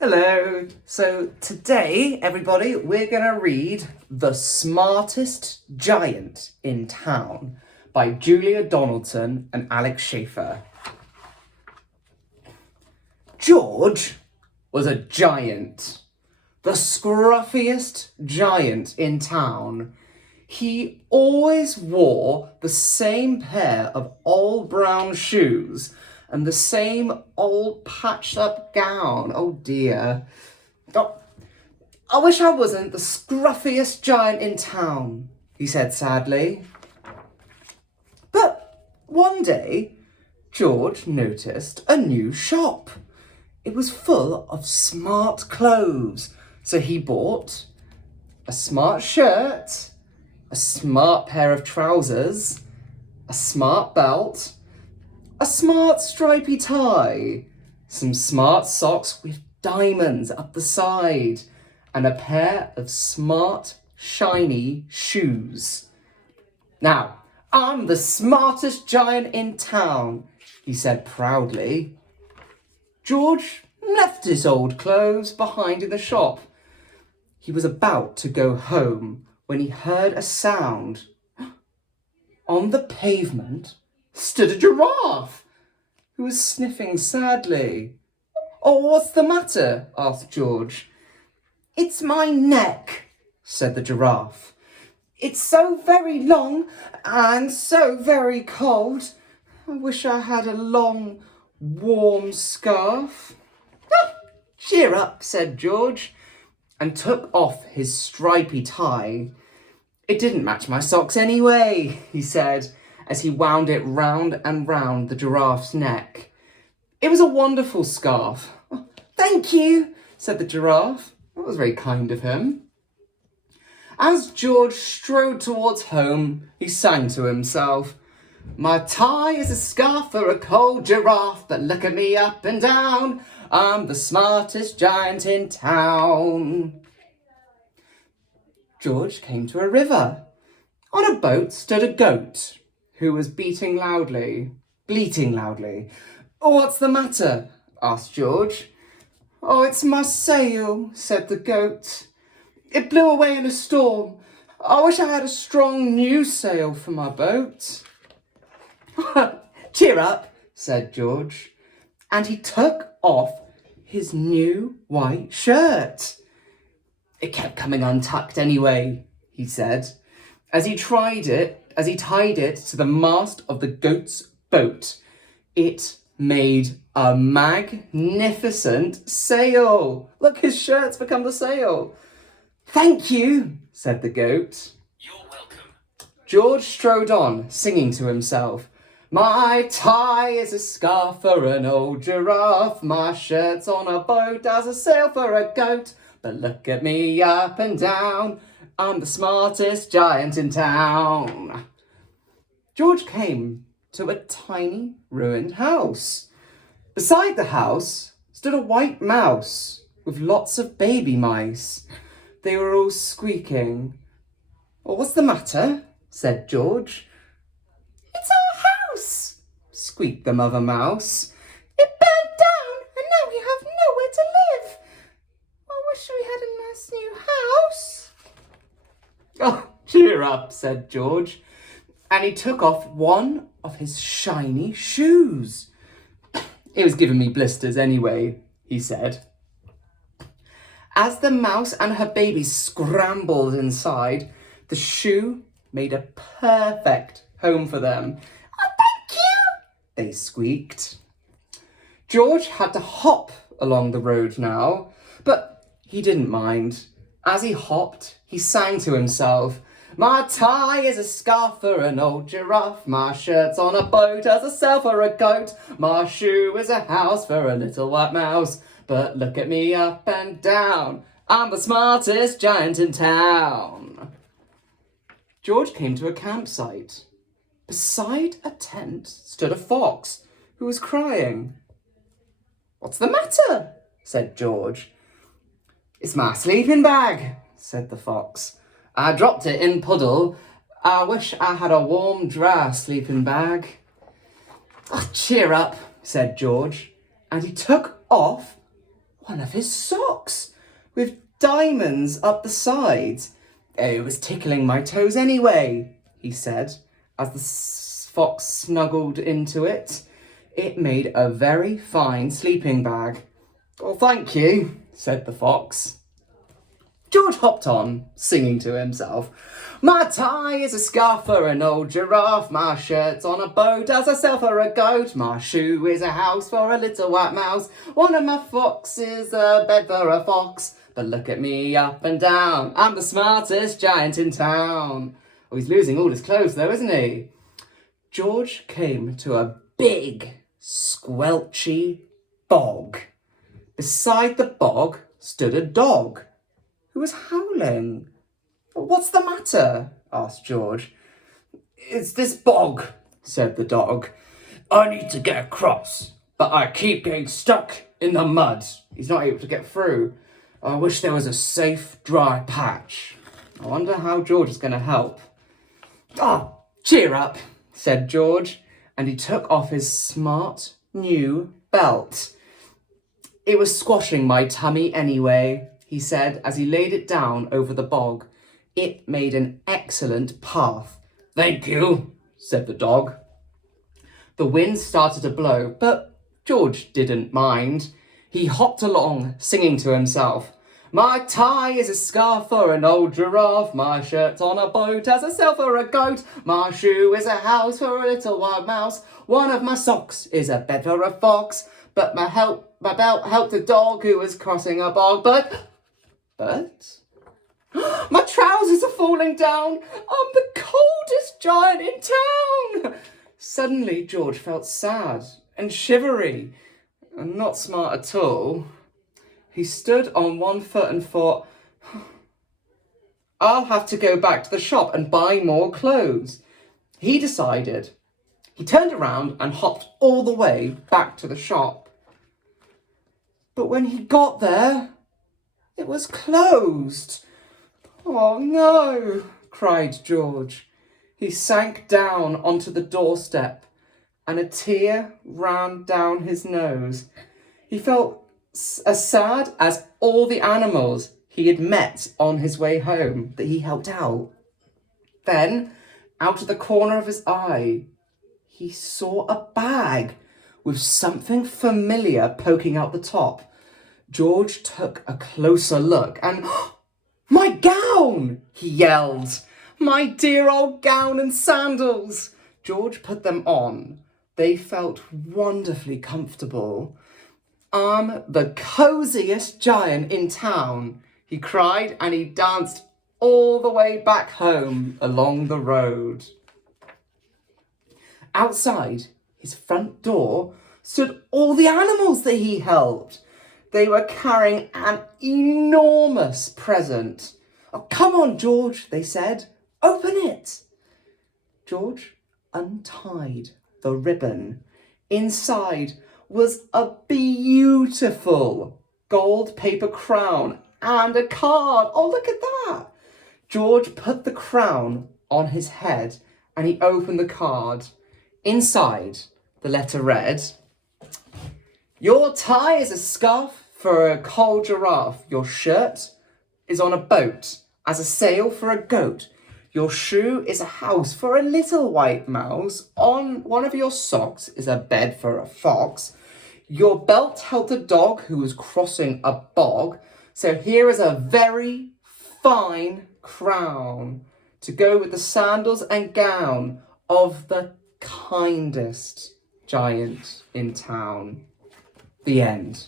Hello. So today, everybody, we're going to read The Smartest Giant in Town by Julia Donaldson and Alex Schaefer. George was a giant, the scruffiest giant in town. He always wore the same pair of old brown shoes and the same old patched up gown. Oh dear. Oh, I wish I wasn't the scruffiest giant in town, he said sadly. But one day, George noticed a new shop. It was full of smart clothes, so he bought a smart shirt, a smart pair of trousers, a smart belt, a smart stripy tie, some smart socks with diamonds up the side, and a pair of smart, shiny shoes. Now, I'm the smartest giant in town, he said proudly. George left his old clothes behind in the shop. He was about to go home when he heard a sound. On the pavement stood a giraffe who was sniffing sadly. Oh, what's the matter? Asked George. It's my neck, said the giraffe. It's so very long and so very cold. I wish I had a long, warm scarf. Ah, cheer up, said George, and took off his stripy tie. It didn't match my socks anyway, he said, as he wound it round and round the giraffe's neck. It was a wonderful scarf. Oh, thank you, said the giraffe. That was very kind of him. As George strode towards home, he sang to himself, my tie is a scarf for a cold giraffe, but look at me up and down. I'm the smartest giant in town. George came to a river. On a boat stood a goat who was bleating loudly. Oh, what's the matter? Asked George. Oh, it's my sail, said the goat. It blew away in a storm. I wish I had a strong new sail for my boat. Cheer up, said George, and he took off his new white shirt. It kept coming untucked anyway, he said, as he tied it to the mast of the goat's boat. It made a magnificent sail. Look, his shirt's become the sail. Thank you, said the goat. You're welcome. George strode on, singing to himself. My tie is a scarf for an old giraffe. My shirt's on a boat as a sail for a goat. But look at me up and down. I'm the smartest giant in town. George came to a tiny ruined house. Beside the house stood a white mouse with lots of baby mice. They were all squeaking. Oh, what's the matter? Said George. It's our house, squeaked the mother mouse. It burned down and now we have nowhere to live. I wish we had a nice new house. Oh, cheer up, said George, and he took off one of his shiny shoes. It was giving me blisters anyway, he said. As the mouse and her baby scrambled inside, the shoe made a perfect home for them. Oh, thank you, they squeaked. George had to hop along the road now, but he didn't mind. As he hopped, he sang to himself, my tie is a scarf for an old giraffe. My shirt's on a boat as a sail for a goat. My shoe is a house for a little white mouse. But look at me up and down. I'm the smartest giant in town. George came to a campsite. Beside a tent stood a fox who was crying. What's the matter? Said George. It's my sleeping bag, said the fox. I dropped it in puddle. I wish I had a warm, dry sleeping bag. Oh, cheer up, said George, and he took off one of his socks with diamonds up the sides. It was tickling my toes anyway, he said, as the fox snuggled into it. It made a very fine sleeping bag. Well, thank you, said the fox. George hopped on, singing to himself. My tie is a scarf for an old giraffe. My shirt's on a boat as I sail for a goat. My shoe is a house for a little white mouse. One of my foxes a bed for a fox. But look at me up and down. I'm the smartest giant in town. Oh, he's losing all his clothes though, isn't he? George came to a big, squelchy bog. Beside the bog stood a dog who was howling. What's the matter? Asked George. It's this bog, said the dog. I need to get across, but I keep getting stuck in the mud. He's not able to get through. I wish there was a safe, dry patch. I wonder how George is going to help. Oh, cheer up, said George, and he took off his smart, new belt. It was squashing my tummy anyway, he said as he laid it down over the bog. It made an excellent path. Thank you, said the dog. The wind started to blow, but George didn't mind. He hopped along, singing to himself. My tie is a scarf for an old giraffe. My shirt's on a boat as I sail for a goat. My shoe is a house for a little wild mouse. One of my socks is a bed for a fox. But my belt helped a dog who was crossing a bog. But... my trousers are falling down. I'm the coldest giant in town. Suddenly, George felt sad and shivery and not smart at all. He stood on one foot and thought, I'll have to go back to the shop and buy more clothes. He decided. He turned around and hopped all the way back to the shop. But when he got there, it was closed. Oh no, cried George. He sank down onto the doorstep and a tear ran down his nose. He felt as sad as all the animals he had met on his way home that he helped out. Then, out of the corner of his eye, he saw a bag with something familiar poking out the top. George took a closer look and, my gown, he yelled. My dear old gown and sandals. George put them on. They felt wonderfully comfortable. I'm the coziest giant in town, he cried, and he danced all the way back home along the road. Outside his front door stood all the animals that he helped. They were carrying an enormous present. Oh, come on, George, they said. Open it. George untied the ribbon. Inside was a beautiful gold paper crown and a card. Oh, look at that. George put the crown on his head and he opened the card. Inside, the letter read, your tie is a scarf for a cold giraffe. Your shirt is on a boat as a sail for a goat. Your shoe is a house for a little white mouse. On one of your socks is a bed for a fox. Your belt helped a dog who was crossing a bog. So here is a very fine crown to go with the sandals and gown of the kindest giant in town. The end.